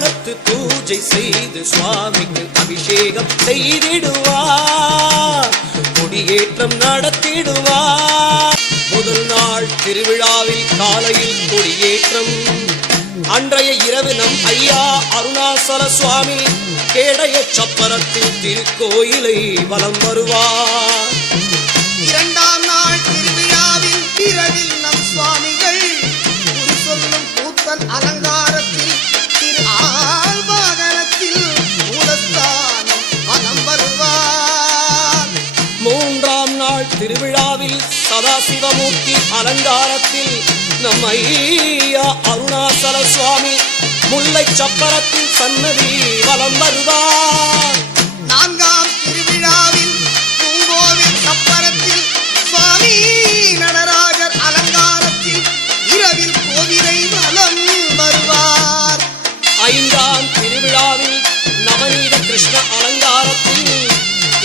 நடத்து பூஜை செய்து சுவாமிக்கு அபிஷேகம் செய்திடுவார். கொடியேற்றம் நடத்திடுவார். முதல் நாள் திருவிழாவில் காலையில் கொடியேற்றம். அன்றைய இரவு நம் ஐயா அருணாசல சுவாமி கேடைய சப்பரத்தில் திருக்கோயிலை வலம் வருவார். இரண்டாம் நாள் திருவிழாவில் இரவில் நம் சுவாமிகள் சொல்லும் கூத்தன் அலங்கார திருவிழாவில் சதாசிவமூர்த்தி அலங்காரத்தில் நம் ஐயா அருணாசல சுவாமி முல்லை சப்பரத்தில் சன்னதி வலம் வருவார். நான்காம் திருவிழாவில் பூங்கோவில் சப்பரத்தில் சுவாமி நடராஜர் அலங்காரத்தில் இரவில் கோவிலை வலம் வருவார். ஐந்தாம் திருவிழாவில் நவநீத கிருஷ்ண அலங்காரத்தில்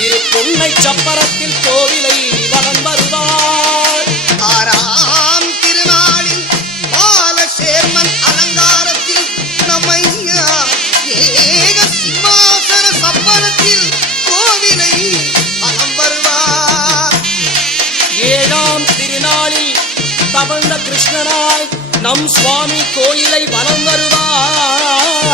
திரு பொன்னை சப்பரத்தில் கோவிலை வலம் வருவார். ஆறாம் திருநாளில் பால சேர்மன் அலங்காரத்தில் நம்மையா ஏக சிம்மாசன சப்பரத்தில் கோவிலை வலம் வருவார். ஏழாம் திருநாளில் தவழ்ந்த கிருஷ்ணனாய் நம் சுவாமி கோயிலை வலம் வருவார்.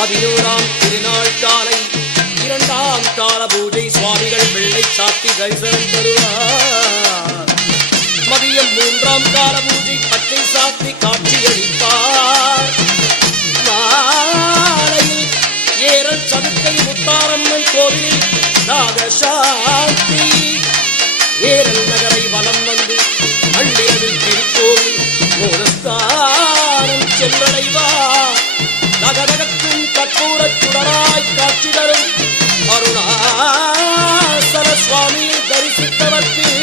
பதினோராம் திருநாள் காலை இரண்டாம் கால பூஜை சுவாமிகள் வெள்ளை சாத்தி தரிசனம் தருவார். மதியம் மூன்றாம் கால பூஜை பச்சை சாத்தி காட்சியளிப்பார். மாலையில் ஏரல் சதுக்கை முத்தாரம்மன் கோவிலில் நாகசாந்தி ஏரல் நகரை வலம் வந்து நள்ளிரவில் திருக்கோவில் ஒரு மூலஸ்தானம் சென்றடைவார். পাতি